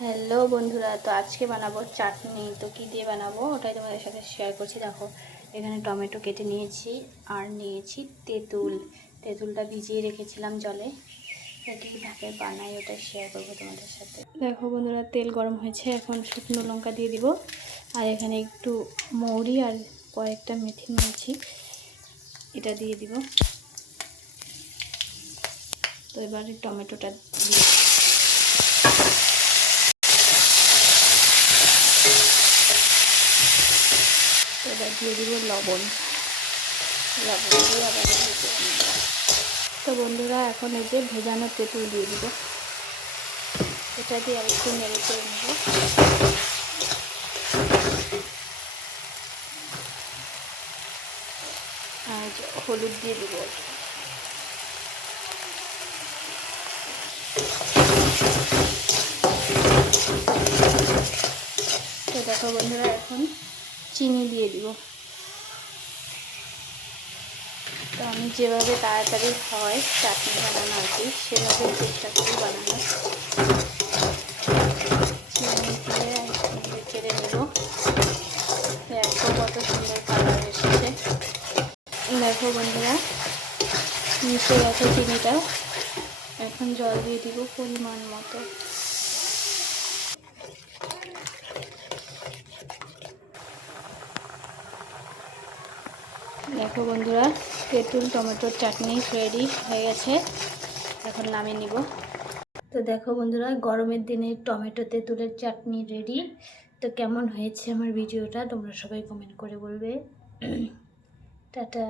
Hello বন্ধুরা, তো আজকে বানাবো চাটনি। তো কী দিয়ে বানাবো ওটাই তোমাদের সাথে শেয়ার করছি। দেখো, এখানে টমেটো কেটে নিয়েছি আর নিয়েছি তেঁতুলটা ভিজিয়ে রেখেছিলাম জলে। এটা কীভাবে বানাই ওটাই শেয়ার করবো তোমাদের সাথে। দেখো বন্ধুরা, তেল গরম হয়েছে, এখন শুকনো লঙ্কা দিয়ে দিব। আর এখানে একটু মৌরি আর কয়েকটা মেথি নিয়েছি, এটা দিয়ে দিব। তো এবারে টমেটোটা দিয়ে এবার দিয়ে দিব লবণ দিয়ে আবার তো বন্ধুরা, এখন এই যে ভেজানো তেঁতুল দিয়ে দিব। এটা দিয়ে আর একটু নেড়ে চেড়ে নেব। আর হলুদ দিয়ে দিব। তো দেখো বন্ধুরা, এখন চিনি দিয়ে দিব। তো আমি যেভাবে তাড়াতাড়ি হয় চাটনি বানানো আর কি, সেভাবে চেষ্টা করি বানানোর। চিনি দিয়ে নেড়ে চেড়ে নেব। দেখো কত সুন্দর কালার এসেছে। দেখো বন্ধুরা, মিশে গেছে চিনিটা। এখন জল দিয়ে দিব পরিমাণ মতো। দেখো বন্ধুরা, তেঁতুল টমেটোর চাটনি রেডি হয়ে গেছে। এখন নামিয়ে নিব। তো দেখো বন্ধুরা, গরমের দিনে টমেটো তেঁতুলের চাটনি রেডি। তো কেমন হয়েছে আমার ভিডিওটা তোমরা সবাই কমেন্ট করে বলবে। টাটা।